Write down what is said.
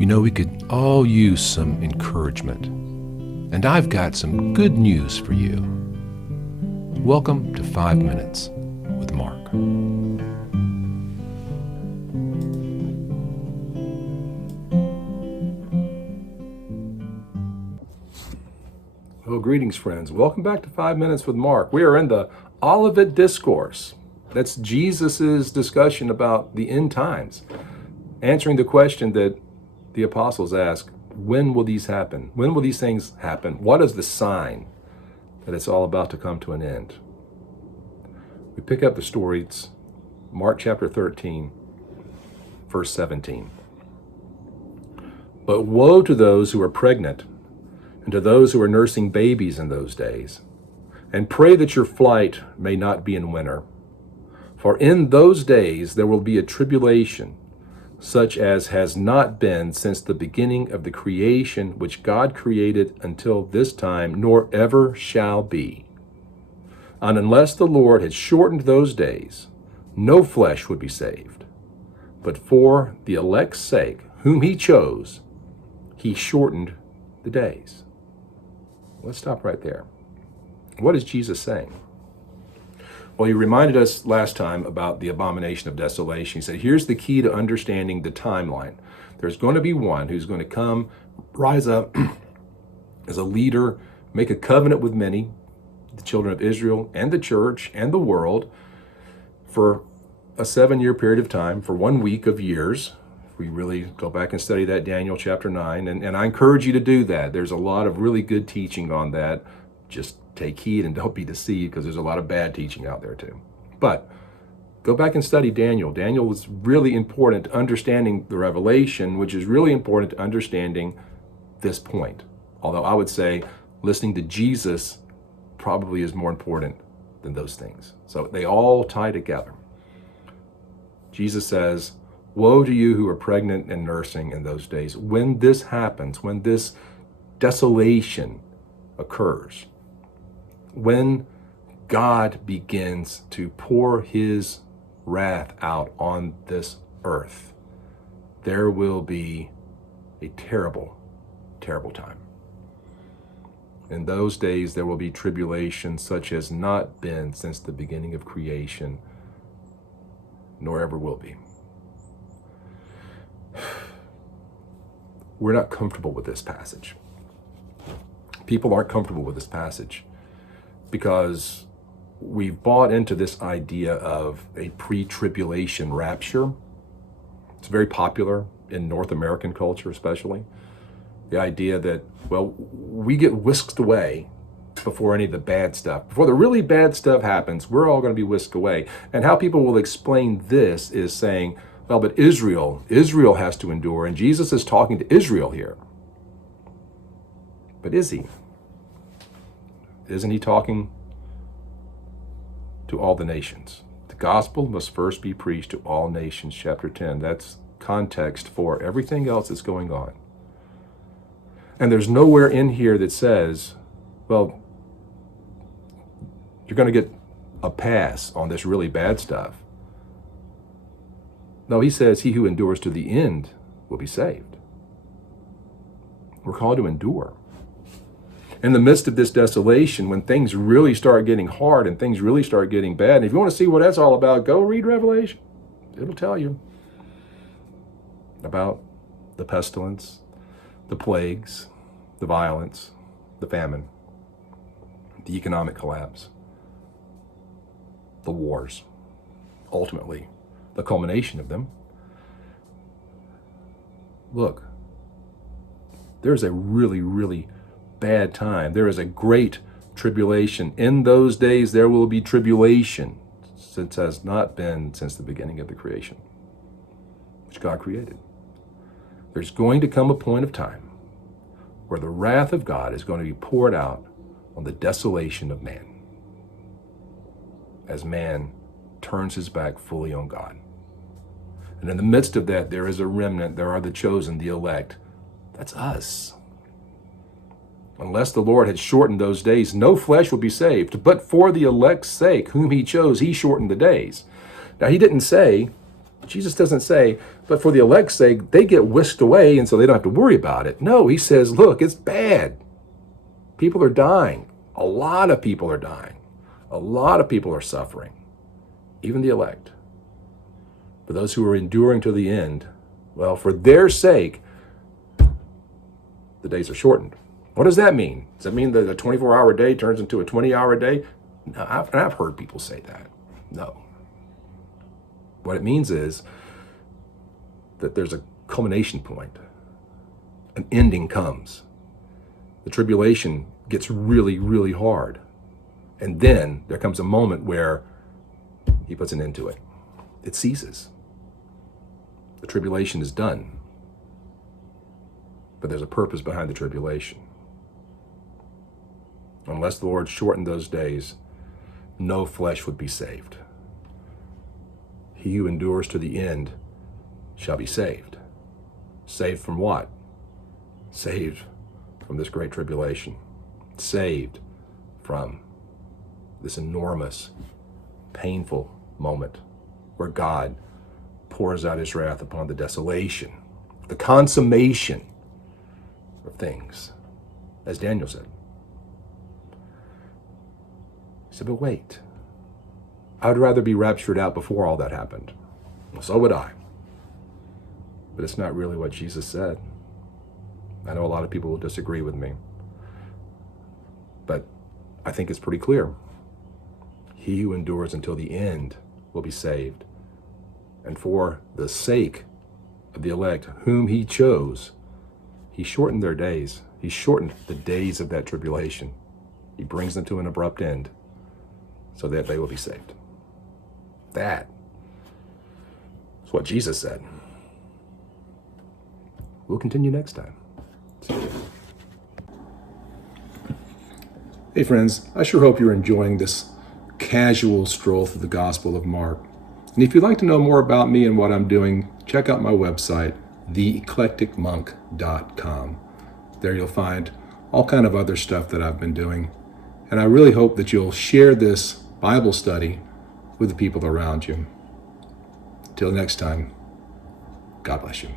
You know, we could all use some encouragement. And I've got some good news for you. Welcome to 5 Minutes with Mark. Well, greetings, friends. Welcome back to 5 Minutes with Mark. We are in the Olivet Discourse. That's Jesus's discussion about the end times, answering the question that the apostles ask, when will these happen? When will these things happen? What is the sign that it's all about to come to an end? We pick up the story. It's Mark chapter 13, verse 17. But woe to those who are pregnant and to those who are nursing babies in those days. And pray that your flight may not be in winter. For in those days there will be a tribulation, such as has not been since the beginning of the creation which God created until this time, nor ever shall be. And unless the Lord had shortened those days, no flesh would be saved. But for the elect's sake, whom he chose, he shortened the days. Let's stop right there. What is Jesus saying? Well, he reminded us last time about the abomination of desolation. He said, here's the key to understanding the timeline. There's going to be one who's going to come, rise up as a leader, make a covenant with many, the children of Israel and the church and the world, for a 7-year period of time, for 1 week of years. We really go back and study that, Daniel chapter 9, and I encourage you to do that. There's a lot of really good teaching on that. Just take heed and don't be deceived, because there's a lot of bad teaching out there too. But go back and study Daniel. Daniel was really important to understanding the revelation, which is really important to understanding this point. Although I would say listening to Jesus probably is more important than those things. So they all tie together. Jesus says, woe to you who are pregnant and nursing in those days. When this happens, when this desolation occurs, when God begins to pour his wrath out on this earth, there will be a terrible, terrible time. In those days, there will be tribulation such as not been since the beginning of creation, nor ever will be. We're not comfortable with this passage. People aren't comfortable with this passage because we've bought into this idea of a pre-tribulation rapture. It's very popular in North American culture, especially. The idea that, well, we get whisked away before any of the bad stuff. Before the really bad stuff happens, we're all going to be whisked away. And how people will explain this is saying, well, but Israel has to endure, and Jesus is talking to Israel here. But is he? Isn't he talking to all the nations? The gospel must first be preached to all nations, chapter 10. That's context for everything else that's going on. And there's nowhere in here that says, well, you're going to get a pass on this really bad stuff. No, he says, he who endures to the end will be saved. We're called to endure. In the midst of this desolation, when things really start getting hard and things really start getting bad, and if you want to see what that's all about, go read Revelation. It'll tell you about the pestilence, the plagues, the violence, the famine, the economic collapse, the wars, ultimately, the culmination of them. Look, there's a really, really bad time. There is a great tribulation. In those days, there will be tribulation, since has not been since the beginning of the creation, which God created. There's going to come a point of time where the wrath of God is going to be poured out on the desolation of man, as man turns his back fully on God. And in the midst of that, there is a remnant. There are the chosen, the elect. That's us. Unless the Lord had shortened those days, no flesh would be saved. But for the elect's sake, whom he chose, he shortened the days. Now, he didn't say Jesus doesn't say, but for the elect's sake, they get whisked away and so they don't have to worry about it. No, he says, look, it's bad. People are dying. A lot of people are dying. A lot of people are suffering, even the elect. For those who are enduring to the end, well, for their sake, the days are shortened. What does that mean? Does that mean that a 24-hour day turns into a 20-hour day? No, I've heard people say that. No. What it means is that there's a culmination point. An ending comes. The tribulation gets really, really hard. And then there comes a moment where he puts an end to it. It ceases. The tribulation is done. But there's a purpose behind the tribulation. Unless the Lord shortened those days, no flesh would be saved. He who endures to the end shall be saved. Saved from what? Saved from this great tribulation. Saved from this enormous, painful moment where God pours out his wrath upon the desolation, the consummation of things, as Daniel said. He said, but wait, I'd rather be raptured out before all that happened. Well, so would I. But it's not really what Jesus said. I know a lot of people will disagree with me, but I think it's pretty clear. He who endures until the end will be saved. And for the sake of the elect whom he chose, he shortened their days. He shortened the days of that tribulation. He brings them to an abrupt end so that they will be saved. That is what Jesus said. We'll continue next time. See you. Hey friends, I sure hope you're enjoying this casual stroll through the Gospel of Mark. And if you'd like to know more about me and what I'm doing, check out my website, theeclecticmonk.com. There you'll find all kind of other stuff that I've been doing. And I really hope that you'll share this Bible study with the people around you. Till next time, God bless you.